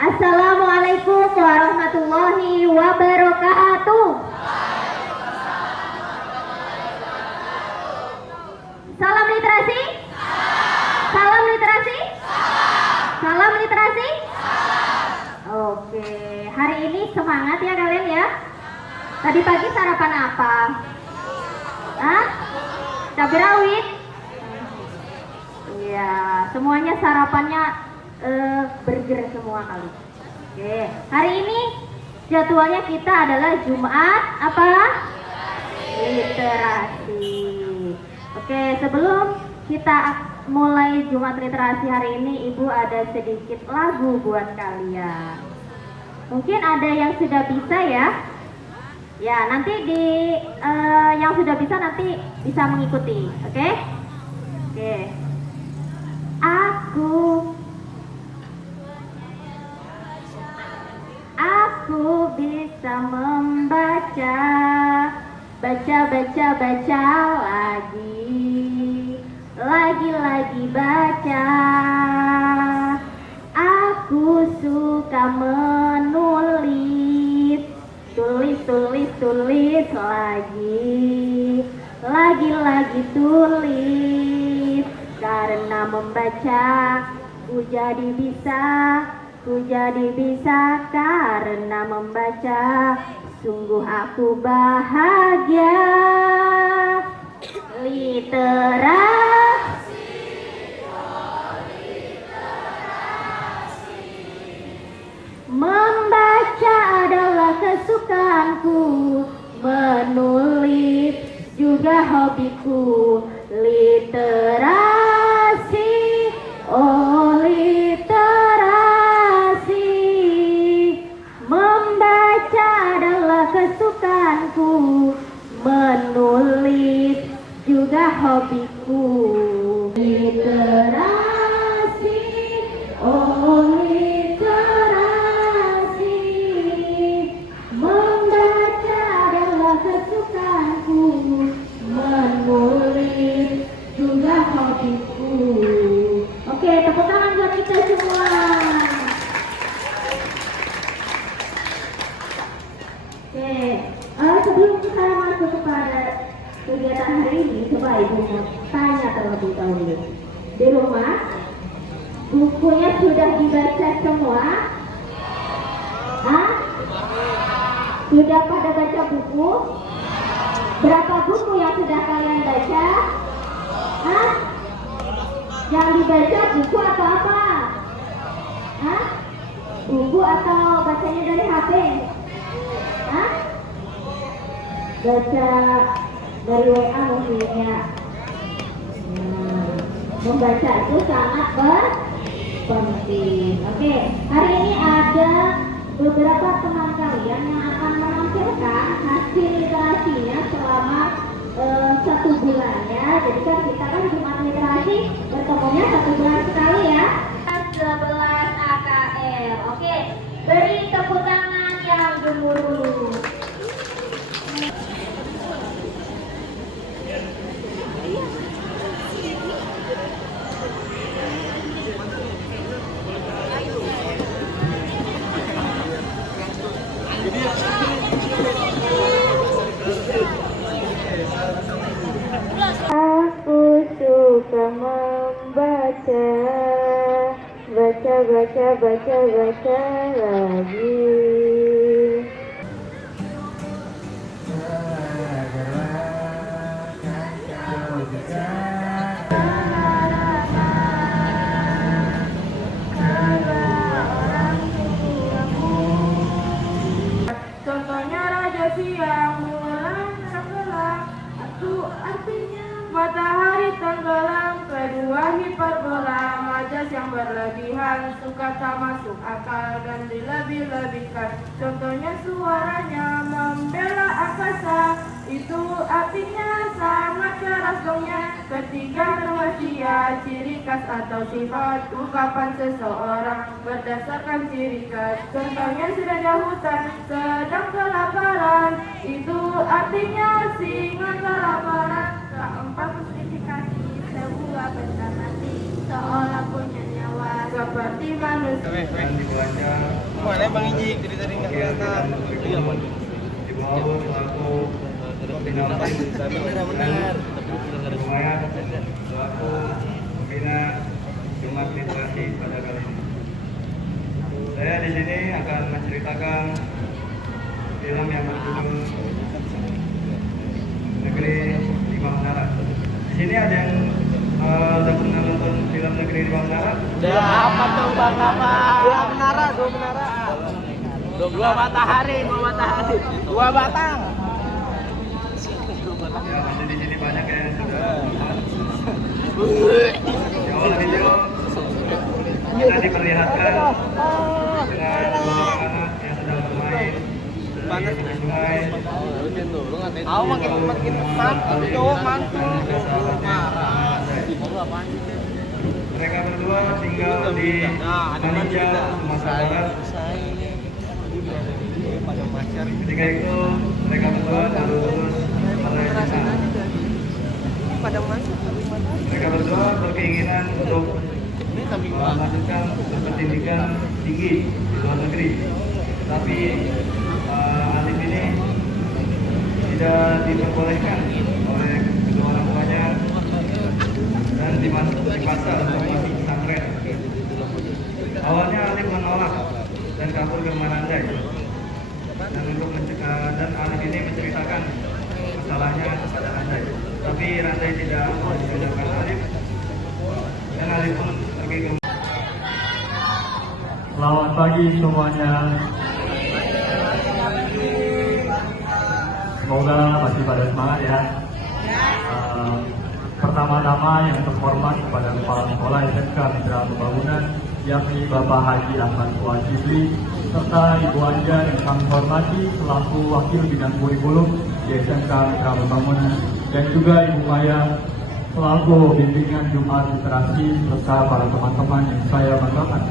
Assalamualaikum warahmatullahi wabarakatuh. Salam literasi. Salam literasi. Salam literasi. Oke, hari ini semangat ya kalian ya. Tadi pagi sarapan apa? Hah? Cabai rawit? Iya, semuanya sarapannya burger semua kali. Oke, hari ini jadwalnya kita adalah Jumat apa? Literasi. Oke, sebelum kita mulai Jumat literasi hari ini, Ibu ada sedikit lagu buat kalian. Mungkin ada yang sudah bisa ya. Ya, nanti yang sudah bisa nanti bisa mengikuti. Oke? Oke. Aku bisa membaca, baca lagi baca. Aku suka menulis, tulis lagi tulis. Karena membaca ku jadi bisa karena membaca. Sungguh aku bahagia. Literasi. Membaca adalah kesukaanku, menulis juga hobiku. Literasi, oh literasi. Membaca adalah kesukaanku, menulis juga hobiku. Literasi, oh literasi. Membaca adalah kesukaanku, menulis juga hobiku. Oke, tepuk tangan buat kita semua. Oke, sebelum kita masuk kepada kegiatan hari ini, coba Ibu mau tanya terlebih dahulu. Di rumah, bukunya sudah dibaca semua? Hah? Sudah pada baca buku? Berapa buku yang sudah kalian baca? Hah? Yang dibaca buku atau apa? Hah? Buku atau bacanya dari HP? Hah? Baca dari WA mungkinnya. Membaca itu sangat penting. Oke, hari ini ada beberapa teman kalian yang akan menampilkan hasil literasinya selama 1 bulan ya. Jadi kan kita kan Jumat literasi bertemunya 1 bulan sekali ya. 11 AKL. Oke, beri tepuk tangan yang gemuruh. Aku suka membaca, baca lagi. Contohnya Raja Siang mulai tenggelam, itu artinya matahari tenggelam. Kedua hiperbola, majas yang berlebihan, suka tak masuk akal dan dilebih-lebihkan. Contohnya suaranya membela angkasa, itu artinya sangat keras dongnya. Ketiga rahasia, ciri khas atau sifat ungkapan seseorang berdasarkan ciri khas. Contohnya raja hutan sedang kelaparan, itu artinya singa kelaparan. Keempat justifikasi, sebuah benda mati seolah punya nyawa seperti manusia. Mana Bang Iji dari tadi nggak kelihatan. Iya Bang. Di bawah selaku pembina Benar. lumayan selaku pembina Jumat Literasi pada kali ini. Saya di sini akan menceritakan film yang berjudul Negeri Lima Menara. Di sini ada yang udah pernah nonton film Negeri Lima Menara? Udah apa tuh Bang apa? Dua menara. Dua matahari. Dua batang. Ya, masih di sini banyak yang sudah. Di awal video kita diperlihatkan dengan dua anak yang sedang bermain di sungai. Tahu makin mantul cowok mantul. Mereka berdua tinggal di Maninja, Sumatera Barat. Ketika itu mereka berdua baru lulus sekolah SMA. Mereka berdua berkeinginan untuk melanjutkan pendidikan tinggi di luar negeri. Tapi Alif ini tidak diperbolehkan oleh kedua orang tuanya dan dipaksa untuk masuk pesantren. Awalnya Alif menolak dan kabur ke Marandai. Dan Alif ini menceritakan masalahnya kepada Randai. Tapi Randai tidak mendengarkan Alif dan Alif pun pergi ke. Selamat pagi semuanya. Semoga masih pada semangat ya. Pertama-tama yang terhormat kepada Kepala Sekolah SMK Mitra Pembangunan, yakni Bapak Haji Ahmad Fuad Jibli, serta Ibu Anja yang kami hormati selaku Wakil Bidang Kurikulum di SMK Mitra Pembangunan, dan juga Ibu Maya selaku bimbingan Jumat Literasi, serta para teman-teman yang saya banggakan.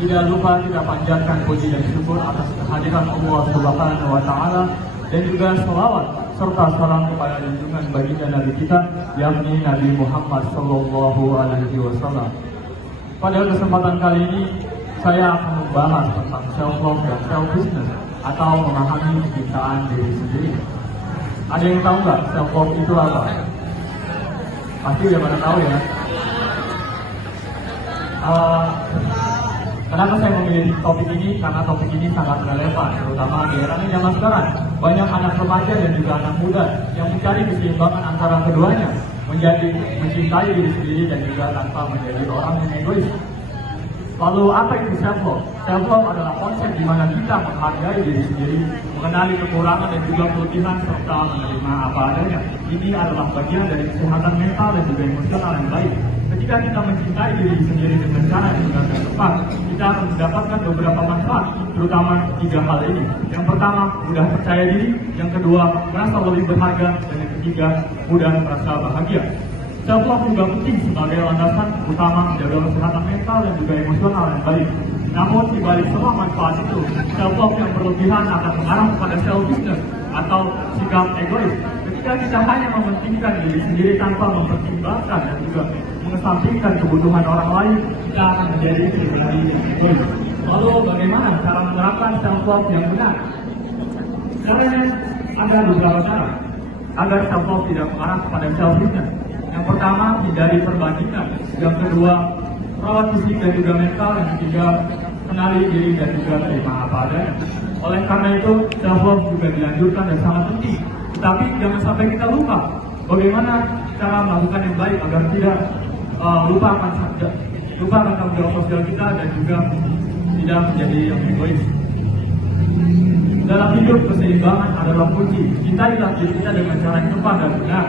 Tidak lupa kita panjatkan puji dan syukur atas kehadiran Allah Subhanahu wa Ta'ala, dan juga selawat serta salam kepada junjungan baginda Nabi kita, yakni Nabi Muhammad Sallallahu Alaihi Wasallam. Pada kesempatan kali ini saya akan membahas tentang self love dan self business, atau memahami kecintaan diri sendiri. Ada yang tahu nggak self love itu apa? Pasti udah pada tahu ya. Kenapa saya memilih topik ini? Karena topik ini sangat relevan, terutama di era zaman sekarang. Banyak anak remaja dan juga anak muda yang mencari keseimbangan antara keduanya, mencintai diri sendiri dan juga tanpa menjadi orang yang egois. Lalu apa itu self love? Self love adalah konsep di mana kita menghargai diri sendiri, mengenali kekurangan dan juga kelebihan, serta menerima apa adanya. Ini adalah bagian dari kesehatan mental dan juga emosional yang baik. Ketika kita mencintai diri sendiri dengan cara yang benar dan tepat, kita akan mendapatkan beberapa manfaat, terutama 3 hal ini. Yang pertama, mudah percaya diri. Yang kedua, merasa lebih berharga. Dan yang ketiga, mudah merasa bahagia. Self love juga penting sebagai landasan utama menjaga kesehatan mental dan juga emosional yang baik. Namun di balik semua manfaat itu, self love yang berlebihan akan mengarah kepada selfishness atau sikap egois. Ketika kita hanya mementingkan diri sendiri tanpa mempertimbangkan dan juga mengesampingkan kebutuhan orang lain, kita akan menjadi pribadi yang egois. Lalu bagaimana cara menerapkan self love yang benar? Caranya ada beberapa cara agar self love tidak mengarah kepada selfishness. Yang pertama, hindari perbandingan. Yang kedua, rawat fisik dan juga mental. Yang ketiga, kenali diri dan juga terima apa adanya. Oleh karena itu, self love juga dianjurkan dan sangat penting. Tetapi jangan sampai kita lupa bagaimana cara melakukan yang baik agar tidak lupa akan tanggung jawab sosial kita dan juga tidak menjadi yang egois. Dalam hidup, keseimbangan adalah kunci. Cintailah diri kita dengan cara yang tepat dan benar,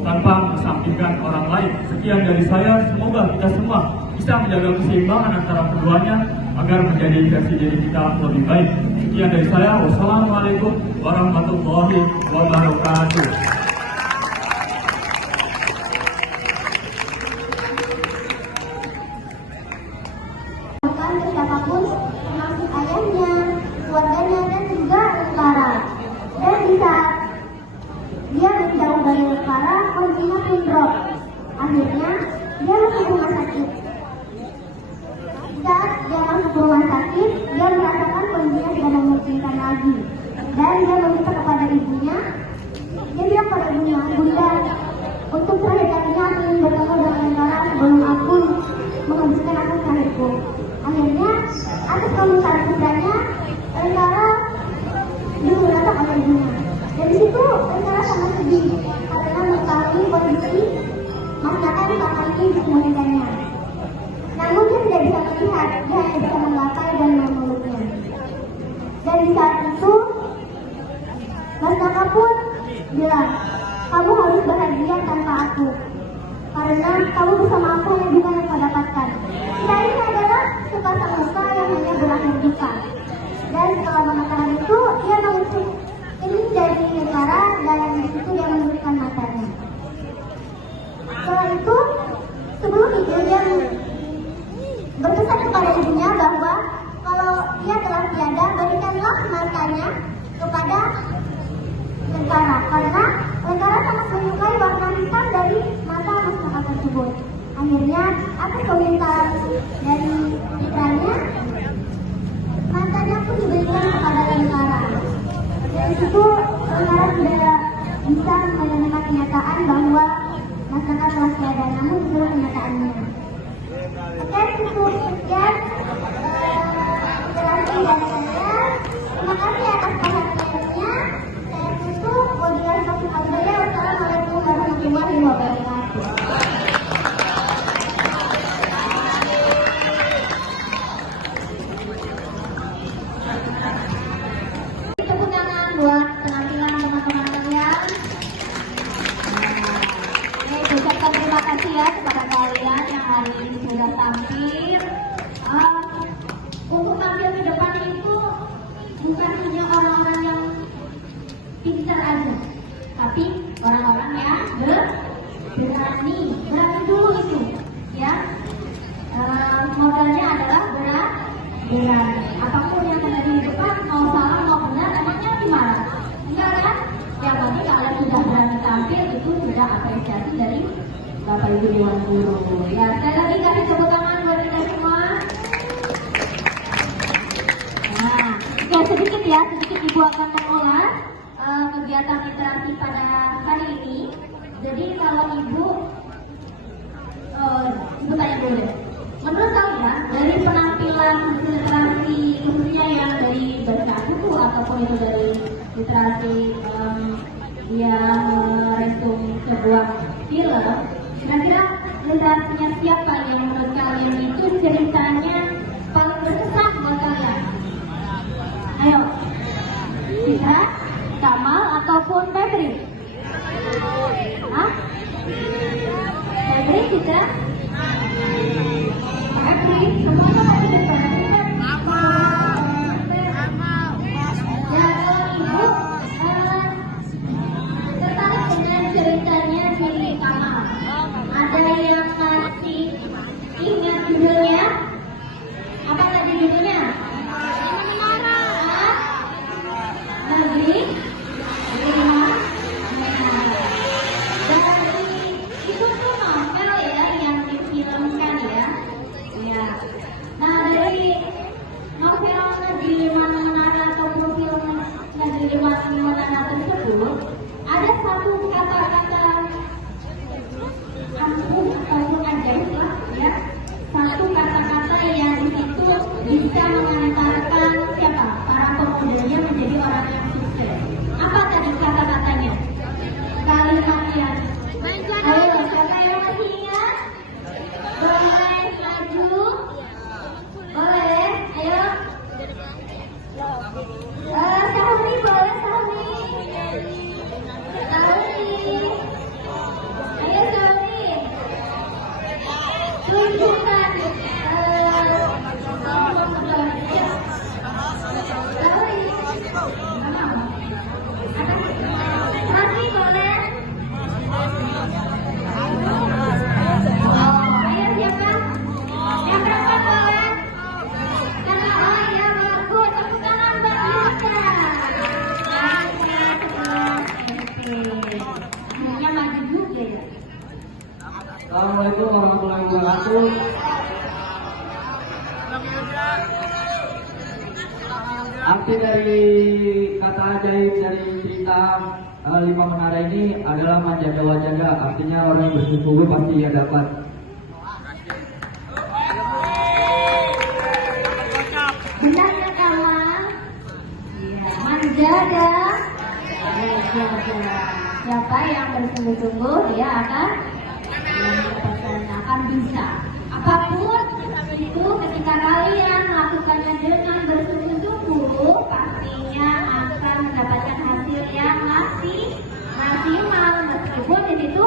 tanpa mengesampingkan orang lain. Sekian dari saya, semoga kita semua bisa menjaga keseimbangan antara keduanya agar menjadi versi diri kita lebih baik. Sekian dari saya, wassalamualaikum warahmatullahi wabarakatuh. Siapapun, termasuk ayahnya, keluarganya, dan juga tentara. Dan di saat dia menjauh dari tentara, kondisinya pun drop. Akhirnya dia masuk rumah sakit. Saat dia masuk rumah sakit, masakan kakak itu bisa memberikannya. Namun dia tidak bisa melihat, dia hanya bisa menggapai dan memeluknya. Dan di saat itu, Mas Naka pun bilang, kamu harus bahagia tanpa aku. Karena kamu bersama aku hanya duka yang kau dapatkan. Kita ini adalah sepasang muka yang hanya berakhir duka. Dan setelah mengatakan itu, dia mengusung ini dari negara dan di situ dia memberikan matanya. Setelah itu, sebelum itu dia berpesan kepada ibunya bahwa kalau dia telah tiada, berikanlah matanya kepada Lentara, karena Lentara sangat menyukai warna hitam dari mata Mas Naka tersebut. Akhirnya atas permintaan dari putranya, matanya pun diberikan kepada Lentara. Dari situ Lentara sudah bisa menerima kenyataan bahwa Mas Naka telah tiada, namun belum kenyataannya. Oke, cukup sekian penjelasan dari saya. Terima kasih atas perhatiannya. Saya tutup. Wassalamualaikum warahmatullahi wabarakatuh. Tepuk tangan buat penampilan teman-teman kalian. Saya ucapkan terima kasih ya kepada kalian yang hari ini sudah tampil. Untuk tampil ke depan itu bukan hanya orang-orang yang pintar aja, tapi orang-orang yang berani dulu itu, ya. Modalnya adalah berani. Apapun yang terjadi di depan, mau salah mau benar, emangnya gimana? Enggak kan? Yang penting kalian sudah berani tampil, itu sudah apresiasi dari Bapak Ibu Dewan Guru. Ya, sekali lagi kasih tepuk tangan buat kita semua. Nah, ya sedikit Ibu akan mengulas kegiatan literasi pada kali ini. Jadi kalau Ibu tanya dulu deh. Menurut kalian dari penampilan literasi khususnya yang dari baca buku ataupun itu dari literasi yang meresum sebuah film, kira-kira literasinya siapa yang menurut kalian itu ceritanya paling berkesan buat kalian? Ayo, Citra, Kamal ataupun Febri? Hah? Febri, Citra? Febri, semuanya mau di depan. Ya, kalau Ibu tertarik dengan ceritanya si Kamal, ada yang masih ingat judulnya? Apa tadi judulnya? Negeri Lima Menara. Dan itu tuh novel ya yang difilmkan ya. Ya. Nah dari novel Negeri Lima Menara ataupun film Negeri Lima Menara tersebut ada satu kata-kata ampuh ataupun ajaib lah ya. Satu kata-kata yang di situ bisa mengantarkan siapa? Para pemudanya menjadi orang yang sukses. Apa tadi kata-katanya? Kalimatnya. Ayo, siapa yang masih ingat? Boleh maju? Boleh? Ayo. Sahuri, boleh Sahuri? Sahuri. Ayo Sahuri. Tunjukkan Masih boleh? Ayo siapa? Yang berapa boleh? Karena ya bagus, tepuk tangan buat Lisa. Akhirnya maju juga ya. Assalamualaikum warahmatullahi wabarakatuh. Arti dari kata ajaib dari cerita Lima Menara ini adalah manjaga wajaga. Artinya orang yang bersungguh pasti ia dapat. Benar ya Kamal? Iya, manjaga wajaga. Siapa yang bersungguh-sungguh dia akan bisa. Apapun itu ketika kalian melakukannya dengan bersungguh-sungguh, pastinya akan mendapatkan hasil yang maksimal. Meskipun di situ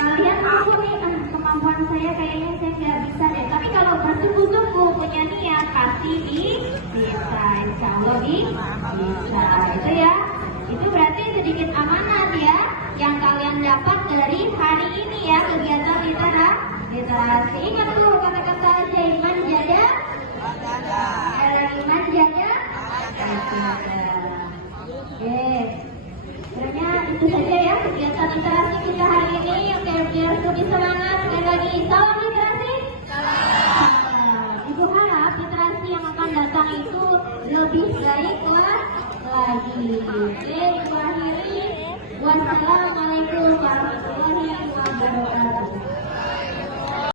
kalian mampu nih, kemampuan saya kayaknya saya nggak bisa deh. Tapi kalau bersungguh-sungguh punya niat pasti bisa. Insya Allah bisa. Itu ya. Itu berarti sedikit amanat ya yang kalian dapat dari hari ini ya, kegiatan literasi. Ingat tuh kata-kata aja, iman jada. Iman jada. Oke. Sebenarnya itu saja ya kegiatan literasi kita hari ini. Oke, biar lebih semangat. Sekali lagi, salam literasi. Ibu harap literasi yang akan datang itu lebih baik lagi. Oke, ibu akhiri. Wassalamualaikum warahmatullahi wabarakatuh.